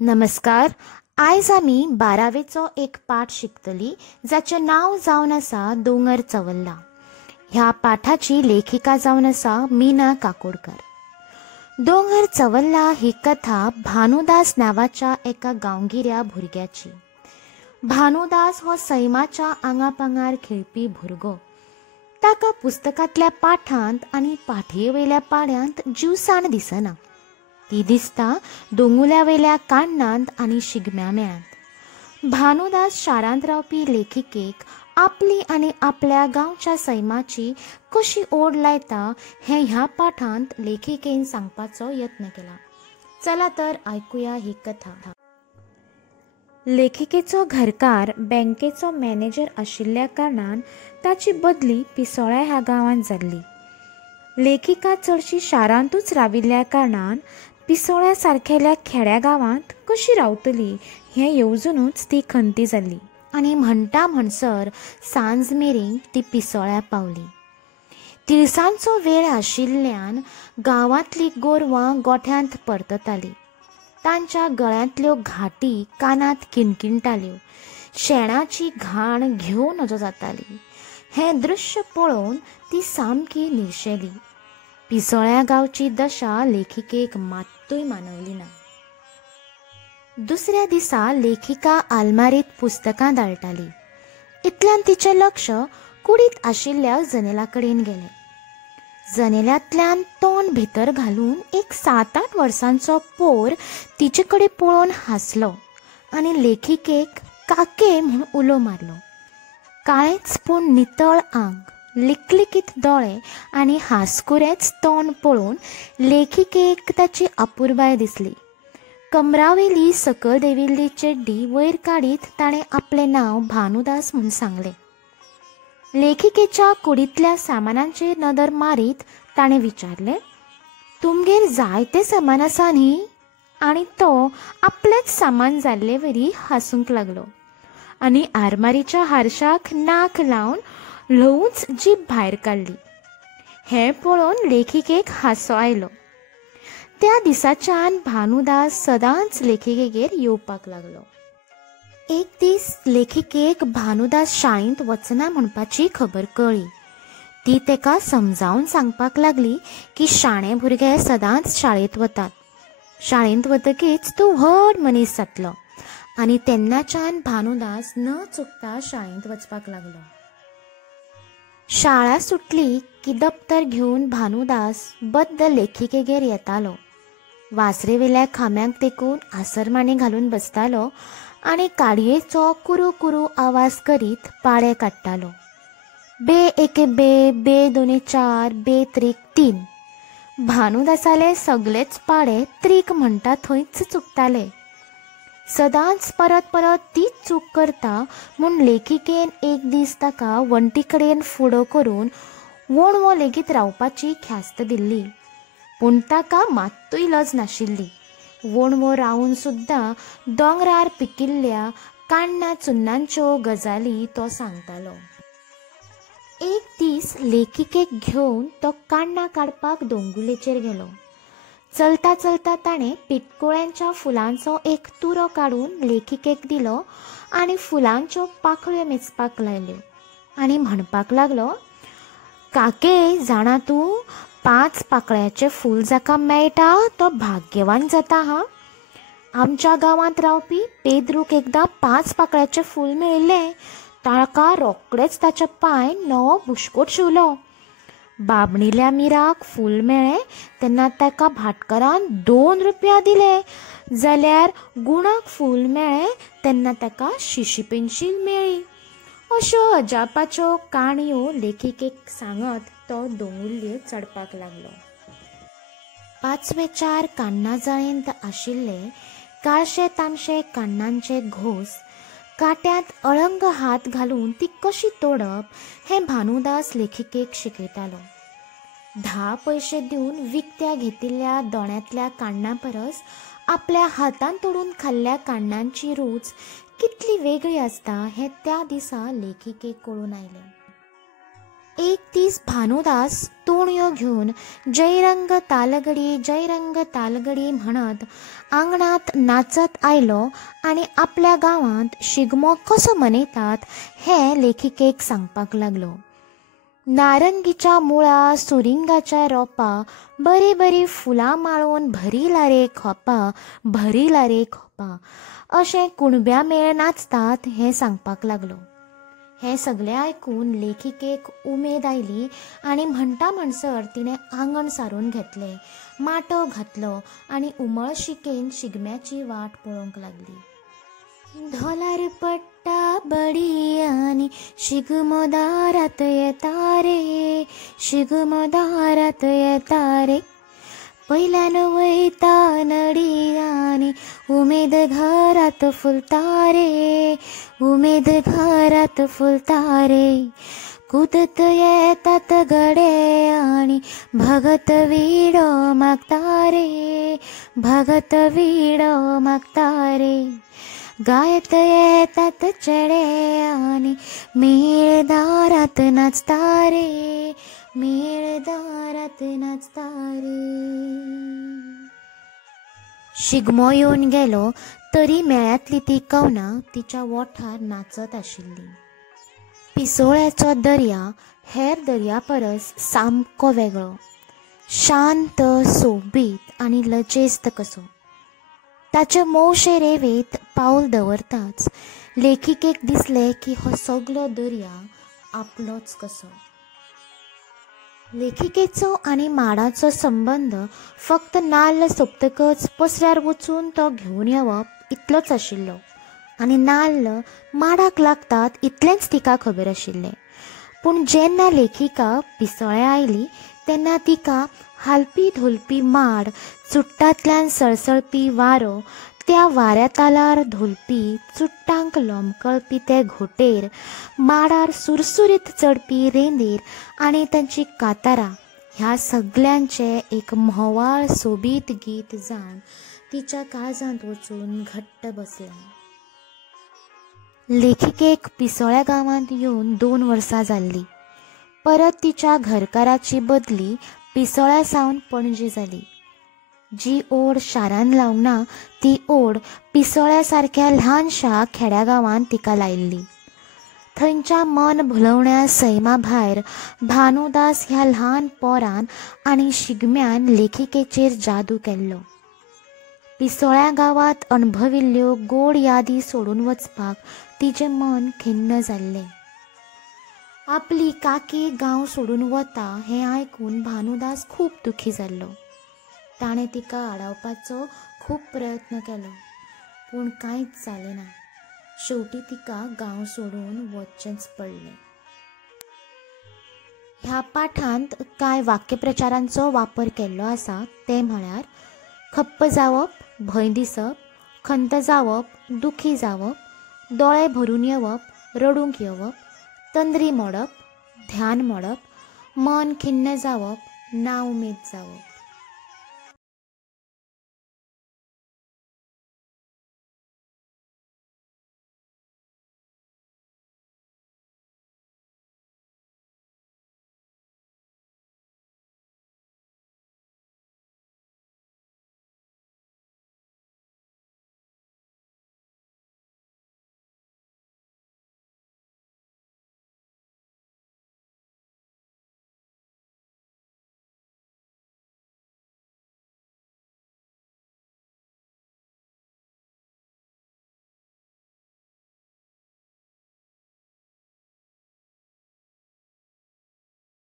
नमस्कार. आयज आमी 12वेचो एक पाठ शिकतली जाचें नांव जावन आसा दोंगर चवल्ला. ह्या पाठाची लेखिका जावन आसा मीना काकोडकर. दोंगर चवल्ला ही कथा भानुदास नांवाच्या एका गांवगिऱ्या भुरग्याची. भानुदास हो सैमाच्या आंगापांगार खेळपी भुरगो. ताका पुस्तकांतल्या पाठांत आनी पाठयेवयल्या पाड्यांत जीवसाण दिसना. ती दिसता दोंगुल्या वयल्या काण्णांत आनी शिगम्या मेळांत. भानुदास शारांत रावपी लेखिकेक आपली आनी आपल्या गांवच्या सैमाची कशी ओड लायता हें ह्या पाठांत लेखिकेन सांगपाचो यत्न केला. चला तर आयकुया ही कथा. लेखिकेचो घरकार बँकेचो मॅनेजर आशिल्ल्या कारणान ताची बदली पिसोळ्या ह्या गांवांत जाल्ली. लेखिका चडशी शारांतूच राविल्ल्या कारणान पिसोळ्या सारकेल्या खेड्या गांवांत कशी रावतली हें येवजूनच ती खंती जाल्ली आनी म्हणटा म्हणसर सांज मेरेन ती पिसोळ्या पावली. तिळसांजचो वेळ आशिल्ल्यान गांवांतलीं गोरवां गोठ्यांत परततालीं. तांच्या गळ्यांतल्यो घाटी कानांत किणकिणटाल्यो. शेणाची घाण घेवन नजो जाताली. हें दृश्य पळोवन ती सामकी निर्शेली. पिसोळ्या गांवची दशा लेखिकेक मात्तूय मानवली ना. दुसऱ्या दिसा लेखिका आलमारीत पुस्तकां दाळटाली. इतल्यान तिचें लक्ष कुडीत आशिल्ल्या जनेला कडेन गेलें. जनेल्यांतल्यान तोंड भितर घालून एक 7-8 वर्सांचो पोर तिचे कडेन पळोवन हांसलो आनी लेखिकेक काके म्हूण उलो मारलो. काळेंच पूण नितळ आंग, लिकलिकीत दोळे आनी हांसकुरेंच तोंड पळोवन लेखिकेक ताची अपुरबाय दिसली. कमरावेली सकयल देविल्ली चेड्डी वयर काडीत ताणें आपलें नांव भानुदास म्हूण सांगलें. लेखिकेच्या कुडींतल्या सामानांचेर नदर मारीत ताणें विचारलें, तुमगेर जायतें सामान आसा न्ही? आनी तो आपलेंच सामान जाल्लेवरी हांसूंक लागलो आनी आरमारीच्या हारशाक नाक लावन ल्हवूच जीब भायर काडली. हें पळोवन लेखिकेक हांसो आयलो. त्या दिसाच्यान भानुदास सदांच लेखिकेगेर येवपाक लागलो. एक दीस लेखिकेक भानुदास शाळेंत वचना म्हणपाची खबर कळ्ळी. ती ताका समजावन सांगपाक लागली की शाणे भुरगे सदांच शाळेंत वतात. शाळेंत वतकीच तूं व्हड मनीस जातलो. आनी तेन्नाच्यान भानुदास न चुकता शाळेंत वचपाक लागलो. शाळा सुटली की दप्तर घेवन भानुदास बद्द लेखिकेगेर येतालो. वासरेवेल्या खांब्यांक तेकून आसरमाणे घालून बसतालो आनी काडयेचो कुरू कुरू आवाज करीत पाडे काडटालो. बे एके बे, बे दोने चार, बे त्रीक 3. भानुदासाले सगळेच पाडे त्रीक म्हणटा थंयच चुकताले. सदांच परत परत तीच चूक करता म्हूण लेखिकेन एक दीस ताका वण्टी कडेन फुडो करून वणवो लेगीत रावपाची ख्यास्त दिल्ली. पूण ताका मात्तूय लज नाशिल्ली. वणवो रावन सुद्दां दोंगरार पिकिल्ल्या काण्णां चुन्नांच्यो गजाली तो सांगतालो. एक दीस लेखिकेक घेवन तो काण्णां काडपाक दोंगुल्लेचेर गेलो. चलता चलता ताणें पिटकुळ्यांच्या फुलांचो एक तुरो काडून लेखिकेक दिलो आनी फुलांच्यो पाकळ्यो मेजपाक लायल्यो आनी म्हणपाक लागलो, काके जाणा तूं, 5 पाकळ्याचें फूल जाका मेळटा तो भाग्यवान जाता हां. आमच्या गांवांत रावपी पेद्रूक एकदां 5 पाकळ्याचें फूल मेळिल्लें. ताका रोखडेच ताचे पांय नवो बुशकोट शिवलो. बाबणिल्या मिराक फूल मेळ्ळें तेन्ना ताका भाटकारान 2 रुपया दिले. जाल्यार गुणाक फूल मेळ्ळें तेन्ना ताका शिशी पेन्शील मेळ्ळी. अश्यो अजापाच्यो काणयो लेखिकेक सांगत तो दोंगुल्ल्यो चडपाक लागलो. 5वे 4 काण्णां जळेंत आशिल्ले काळशे तामशे काण्णांचे घोस काट्यांत अळंग हात घालून ती कशी तोडप हें भानुदास लेखिकेक शिकयतालो. 10 पयशे दिवन विकत्या घेतिल्ल्या दोण्यातल्या काण्णां परस आपल्या हातान तोडून खाल्ल्या काण्णांची रूच कितली वेगळी आसता हें त्या दिसा लेखिकेक कळून आयलें. एक दीस भानुदास तोणयो घेवन जयरंग तालगडी म्हणत आंगणात नाचत आयलो आनी आपल्या गांवांत शिगमो कसो मनयतात हें लेखिकेक सांगपाक लागलो. नारंगीच्या मुळा, सुरिंगाच्या रोपां, बरीं बरीं फुलां माळोवन भरिला रे खोपा अशें कुणब्या मेळ नाचतात हें सांगपाक लागलो. हें सगळें आयकून लेखिकेक उमेद आयली आनी म्हणटा म्हणसर तिणें आंगण सारून घेतलें, माटो घातलो आनी उमळशिकेन शिगम्याची वाट पळोवंक लागली. धोलार पट्टा बडी आनी शिगमो दारात येता रे पहिल्यान वयता नडी आनी उमेद घरात फुलता रे कुदत येतात गडे आनी भगत विडो मागता रे गायत येतात चेडे आनी मेळ दारात नाचता रे शिगमो येवन गेलो तरी मेळ्यांतली ती कवनां तिच्या ओठार नाचत आशिल्ली. पिसोळ्याचो दर्या हेर दर्या परस सामको वेगळो, शांत, सोबीत आनी लजेस्त कसो. ताचे मोवशे रेवेत पावल दवरताच लेखिकेक दिसलें की हो सगलो दर्या आपलोच कसो. लेखिकेचो आनी माडाचो संबंद फक्त नाल्ल सोंपतकच पसऱ्यार वचून तो घेवन येवप इतलोच आशिल्लो आनी नाल्ल माडाक लागतात इतलेंच तिका खबर आशिल्लें. पूण जेन्ना लेखिका पिसोळ्या आयली तेन्ना तिका हालपी धोलपी माड, चुट्टांतल्यान सळसळपी वारो, त्या वाऱ्यातालार धोलपी चुट्टांक लोंबकळपी ते घोटेर, माडार सुरसुरीत चडपी रेंदेर आनी तांची कांतारां ह्या सगल्यांचें एक म्होवाळ सोबीत गीत जावन तिच्या काळजांत वचून घट्ट बसलें. लेखिकेक पिसोळ्या गांवांत येवन 2 वर्सां जाल्लीं. परत तिच्या घरकाराची बदली पिसोळ्या सावन पणजे जाली. जी ओड शारान लावंक ना ती ओड पिसोळ्या सारक्या ल्हानशा खेड्यागांवांत तिका लायिल्ली. थंयच्या मन भुलवण्या सैमा भायर भानुदास ह्या ल्हान पोरान आनी शिगम्यान लेखिकेचेर जादू केल्लो. पिसोळ्या गांवांत अणभविल्ल्यो गोड यादी सोडून वचपाक तिचें मन खिन्न जाल्लें. आपली काकी गांव सोडून वता हें आयकून भानुदास खूब दुखी जाल्लो. ताणें तिका आडावपाचो खूब प्रयत्न केलो पूण कांयच जालें ना. शेवटी तिका गांव सोडून वचचेंच पडलें. ह्या पाठांत कांय वाक्यप्रचारांचो वापर केल्लो आसा ते म्हळ्यार खप्प जावप, भंय दिसप, खंत जावप, दुखी जावप, दोळे भरून येवप, रडूंक येवप, तंद्री मोडप, ध्यान मोडप, मन खिन्न जावप, नाउमेद जावप.